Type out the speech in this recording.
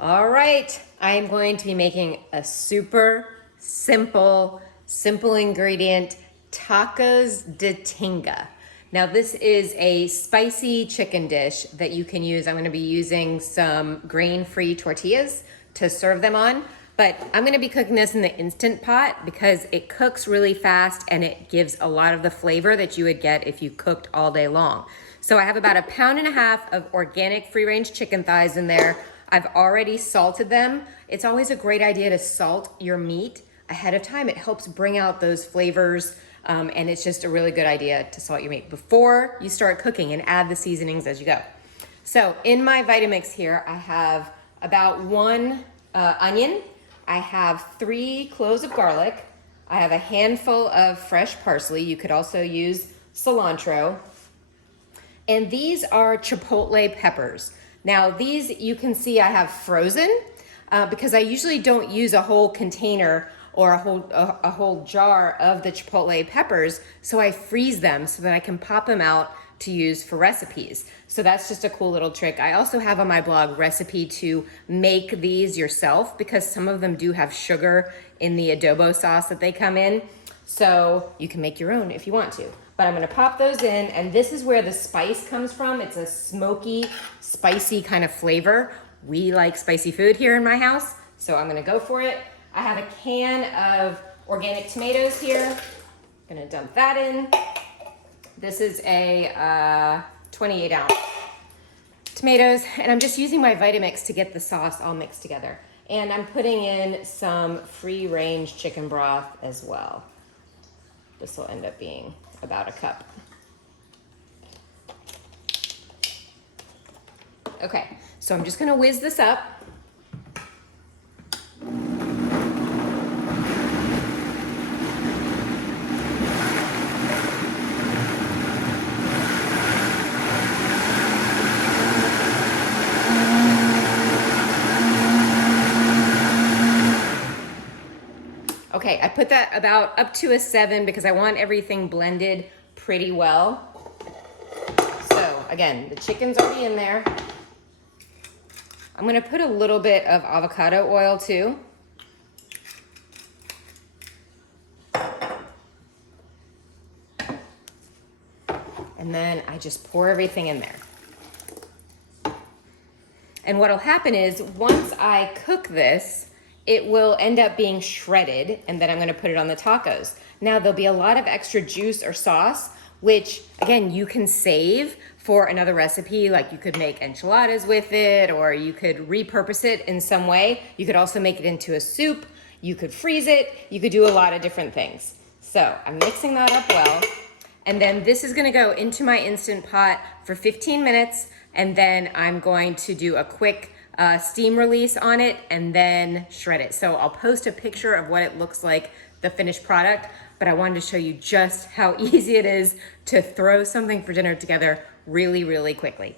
All right, I am going to be making a super simple ingredient tacos de tinga. Now this is a spicy chicken dish that you can use. I'm gonna be using some grain-free tortillas to serve them on, but I'm gonna be cooking this in the Instant Pot because it cooks really fast and it gives a lot of the flavor that you would get if you cooked all day long. So I have about 1.5 pounds of organic free-range chicken thighs in there. I've already salted them. It's always a great idea to salt your meat ahead of time. It helps bring out those flavors, and it's just a really good idea to salt your meat before you start cooking and add the seasonings as you go. So in my Vitamix here, I have about 1 onion. I have 3 cloves of garlic. I have a handful of fresh parsley. You could also use cilantro. And these are chipotle peppers. Now these you can see I have frozen because I usually don't use a whole container or a whole jar of the chipotle peppers, so I freeze them so that I can pop them out to use for recipes. So that's just a cool little trick. I also have on my blog recipe to make these yourself because some of them do have sugar in the adobo sauce that they come in. So you can make your own if you want to. But I'm gonna pop those in, and this is where the spice comes from. It's a smoky, spicy kind of flavor. We like spicy food here in my house, so I'm gonna go for it. I have a can of organic tomatoes here. I'm gonna dump that in. This is a 28 ounce tomatoes, and I'm just using my Vitamix to get the sauce all mixed together. And I'm putting in some free-range chicken broth as well. This will end up being about 1 cup. Okay, so I'm just gonna whiz this up. Okay, I put that about up to a 7 because I want everything blended pretty well. So again, the chicken's already in there. I'm gonna put a little bit of avocado oil too. And then I just pour everything in there. And what'll happen is once I cook this, it will end up being shredded, and then I'm gonna put it on the tacos. Now there'll be a lot of extra juice or sauce, which again, you can save for another recipe, like you could make enchiladas with it, or you could repurpose it in some way. You could also make it into a soup, you could freeze it, you could do a lot of different things. So I'm mixing that up well, and then this is gonna go into my Instant Pot for 15 minutes, and then I'm going to do a quick steam release on it and then shred it. So I'll post a picture of what it looks like, the finished product, but I wanted to show you just how easy it is to throw something for dinner together really, really quickly.